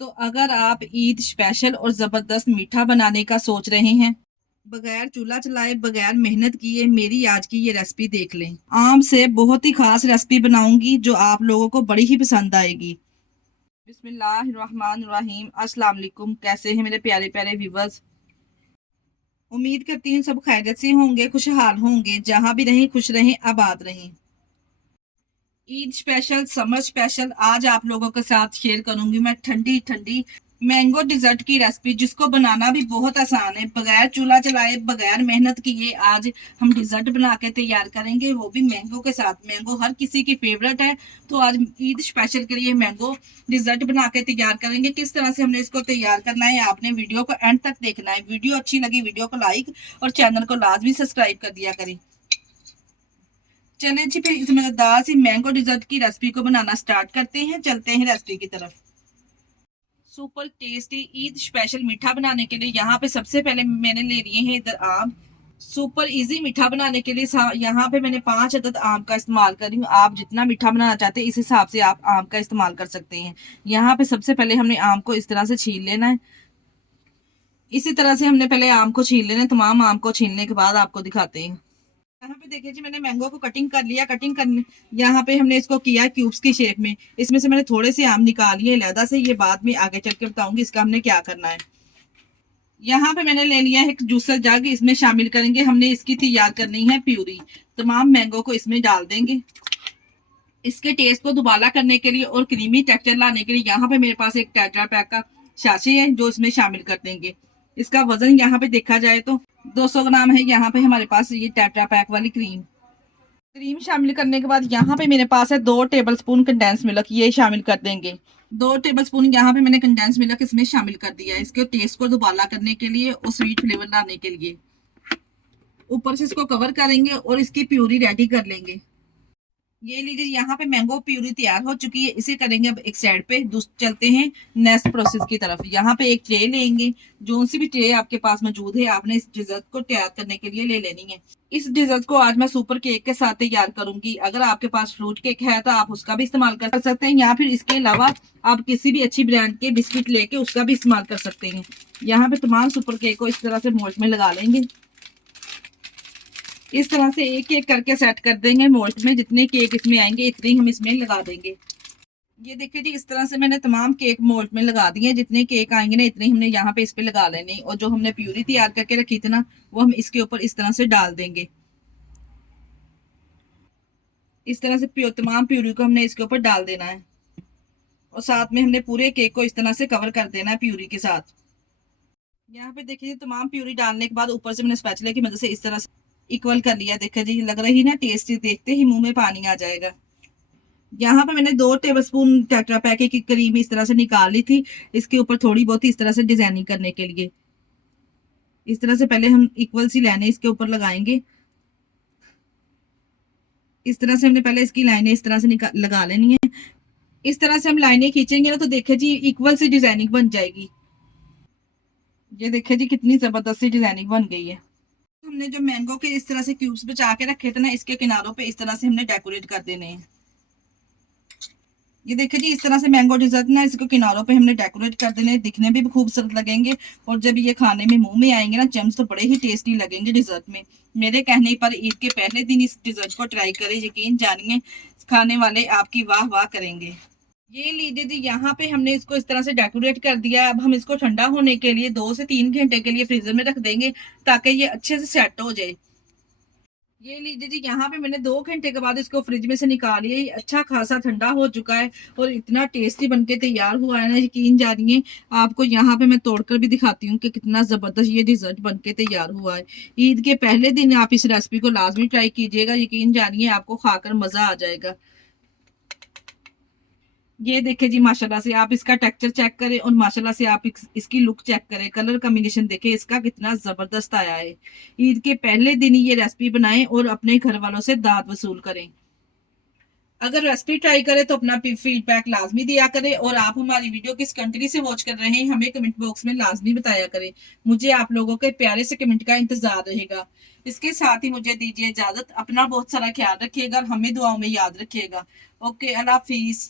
तो अगर आप ईद स्पेशल और ज़बरदस्त मीठा बनाने का सोच रहे हैं, बगैर चूल्हा चलाए बगैर मेहनत किए मेरी आज की ये रेसिपी देख लें। आम से बहुत ही खास रेसिपी बनाऊंगी जो आप लोगों को बड़ी ही पसंद आएगी। बिस्मिल्लाहिर्रहमानिर्रहीम। अस्सलाम वालेकुम। कैसे हैं मेरे प्यारे प्यारे व्यूवर्स? उम्मीद करती हूँ सब खैरियत से होंगे, खुशहाल होंगे, जहां भी रहें खुश रहें, आबाद रहें। ईद स्पेशल, समर स्पेशल आज आप लोगों के साथ शेयर करूंगी मैं ठंडी ठंडी मैंगो डिजर्ट की रेसिपी, जिसको बनाना भी बहुत आसान है। बगैर चूल्हा चलाए बगैर मेहनत किए आज हम डिजर्ट बना के तैयार करेंगे, वो भी मैंगो के साथ। मैंगो हर किसी की फेवरेट है, तो आज ईद स्पेशल के लिए मैंगो डिजर्ट बना के तैयार करेंगे। किस तरह से हमने इसको तैयार करना है, आपने वीडियो को एंड तक देखना है। वीडियो अच्छी लगी वीडियो को लाइक और चैनल को लाजमी सब्सक्राइब कर दिया करें। चलें जी, फिर इस मजेदार सी मैंगो डिजर्ट की रेसिपी को बनाना स्टार्ट करते हैं। चलते हैं रेसिपी की तरफ। सुपर टेस्टी ईद स्पेशल मीठा बनाने के लिए यहाँ पे सबसे पहले मैंने ले लिए हैं इधर आम। सुपर इजी मीठा बनाने के लिए यहाँ पे मैंने 5 अदद आम का इस्तेमाल कर रही हूँ। आप जितना मीठा बनाना चाहते हैं इस हिसाब से आप आम का इस्तेमाल कर सकते हैं। यहाँ पे सबसे पहले हमने आम को इस तरह से छील लेना है। इसी तरह से हमने पहले आम को छील लेना है। तमाम आम को छीलने के बाद आपको दिखाते हैं। यहाँ पे देखिए जी, मैंने मैंगो को कटिंग कर लिया। कटिंग करने यहाँ पे हमने इसको किया क्यूब्स की शेप में। इसमें से मैंने थोड़े से आम निकालिए अलहदा से, ये बाद में आगे चल के बताऊंगी इसका हमने क्या करना है। यहाँ पे मैंने ले लिया है एक जूसर जग, इसमें शामिल करेंगे हमने इसकी तैयार करनी है प्यूरी। तमाम मैंगो को इसमें डाल देंगे। इसके टेस्ट को दुबारा करने के लिए और क्रीमी टेक्सचर लाने के लिए यहाँ पे मेरे पास एक टेट्रा पैक का शाशी है जो इसमें शामिल कर देंगे। इसका वजन यहाँ पे देखा जाए तो 200 ग्राम है। यहाँ पे हमारे पास ये टेट्रा पैक वाली क्रीम क्रीम शामिल करने के बाद यहाँ पे मेरे पास है 2 टेबलस्पून कंडेंस मिल्क, ये शामिल कर देंगे। 2 टेबलस्पून यहाँ पे मैंने कंडेंस मिल्क इसमें शामिल कर दिया है, इसके टेस्ट को दुबारा करने के लिए और स्वीट फ्लेवर लाने के लिए। ऊपर से इसको कवर करेंगे और इसकी प्यूरी रेडी कर लेंगे। ये लीजिए, यहाँ पे मैंगो प्यूरी तैयार हो चुकी है। इसे करेंगे अब एक साइड पे। चलते हैं नेक्स्ट प्रोसेस की तरफ। यहाँ पे एक ट्रे लेंगे, जो सी भी ट्रे आपके पास मौजूद है आपने इस डिजर्ट को तैयार करने के लिए ले लेनी है। इस डिजर्ट को आज मैं सुपर केक के साथ तैयार करूंगी। अगर आपके पास फ्रूट केक है तो आप उसका भी इस्तेमाल कर सकते हैं, या फिर इसके अलावा आप किसी भी अच्छी ब्रांड के बिस्किट लेके उसका भी इस्तेमाल कर सकते हैं। यहाँ पे तमाम सुपर केक को इस तरह से मोल्ड में लगा लेंगे। इस तरह से एक एक करके सेट कर देंगे मोल्ड में। जितने केक इसमें आएंगे इतने ही हम इसमें लगा देंगे। ये देखिए जी, इस तरह से मैंने तमाम केक मोल्ड में लगा दिए। जितने केक आएंगे ना इतने हमने यहाँ पे इस पे लगा लेने। और जो हमने प्यूरी तैयार करके रखी थी ना, वो हम इसके ऊपर इस तरह से डाल देंगे। इस तरह से तमाम प्यूरी को हमने इसके ऊपर डाल देना है और साथ में हमने पूरे केक को इस तरह से कवर कर देना है प्यूरी के साथ। यहाँ पे देखिए तमाम प्यूरी डालने के बाद ऊपर से मैंने स्पैचुला की मदद से इस तरह से इक्वल कर लिया। देखिए जी, लग रही ना टेस्टी, देखते ही मुंह में पानी आ जाएगा। यहाँ पे मैंने 2 टेबलस्पून टेट्रा पैक की क्रीम इस तरह से निकाल ली थी। इसके ऊपर थोड़ी बहुत इस तरह से डिजाइनिंग करने के लिए इस तरह से पहले हम इक्वल सी लाइनें इसके ऊपर लगाएंगे। इस तरह से हमने पहले इसकी लाइनें इस तरह से लगा लेनी है। इस तरह से हम लाइनें खींचेंगे ना तो देखिए जी इक्वल सी डिजाइनिंग बन जाएगी। ये देखिए जी कितनी जबरदस्त सी डिजाइनिंग बन गई है। हमने जो मैंगो के इस तरह से क्यूब्स बचा के रखे थे ना, इसके किनारों पे इस तरह से हमने डेकोरेट कर देने हैं। ये देखिए जी, इस तरह से मैंगो डिजर्ट ना इसको किनारों पे हमने डेकोरेट कर देने, दिखने भी खूबसूरत लगेंगे। और जब ये खाने में मुंह में आएंगे ना जम्स, तो बड़े ही टेस्टी लगेंगे डिजर्ट में। मेरे कहने पर ईद के पहले दिन इस डिजर्ट को ट्राई करें, यकीन जानिए खाने वाले आपकी वाह वाह करेंगे। ये लीजिए जी, यहाँ पे हमने इसको इस तरह से डेकोरेट कर दिया। अब हम इसको ठंडा होने के लिए 2 से 3 घंटे के लिए फ्रीजर में रख देंगे ताकि ये अच्छे से सेट हो जाए। ये लीजिए जी, यहाँ पे मैंने 2 घंटे के बाद इसको फ्रिज में से निकाल लिया। ये अच्छा खासा ठंडा हो चुका है और इतना टेस्टी बनके तैयार हुआ है ना, यकीन जानिए। आपको यहाँ पे मैं तोड़कर भी दिखाती हूँ कि कितना जबरदस्त ये डिजर्ट बनके तैयार हुआ है। ईद के पहले दिन आप इस रेसिपी को लाजमी ट्राई कीजिएगा, यकीन जानिए आपको खाकर मजा आ जाएगा। ये देखे जी, माशाल्लाह से आप इसका टेक्सचर चेक करें और माशाल्लाह से आप इसकी लुक चेक करें। कलर कॉम्बिनेशन देखें इसका कितना जबरदस्त आया है। ईद के पहले दिन ही ये रेसिपी बनाएं और अपने घर वालों से दाद वसूल करें। अगर रेसिपी ट्राई करें तो अपना फीडबैक लाजमी दिया करें। और आप हमारी वीडियो किस कंट्री से वॉच कर रहे हैं हमें कमेंट बॉक्स में लाजमी बताया करें। मुझे आप लोगों के प्यारे से कमेंट का इंतजार रहेगा। इसके साथ ही मुझे दीजिए इजाजत। अपना बहुत सारा ख्याल रखिएगा और हमें दुआओं में याद रखिएगा। ओके, अल्लाह हाफिज।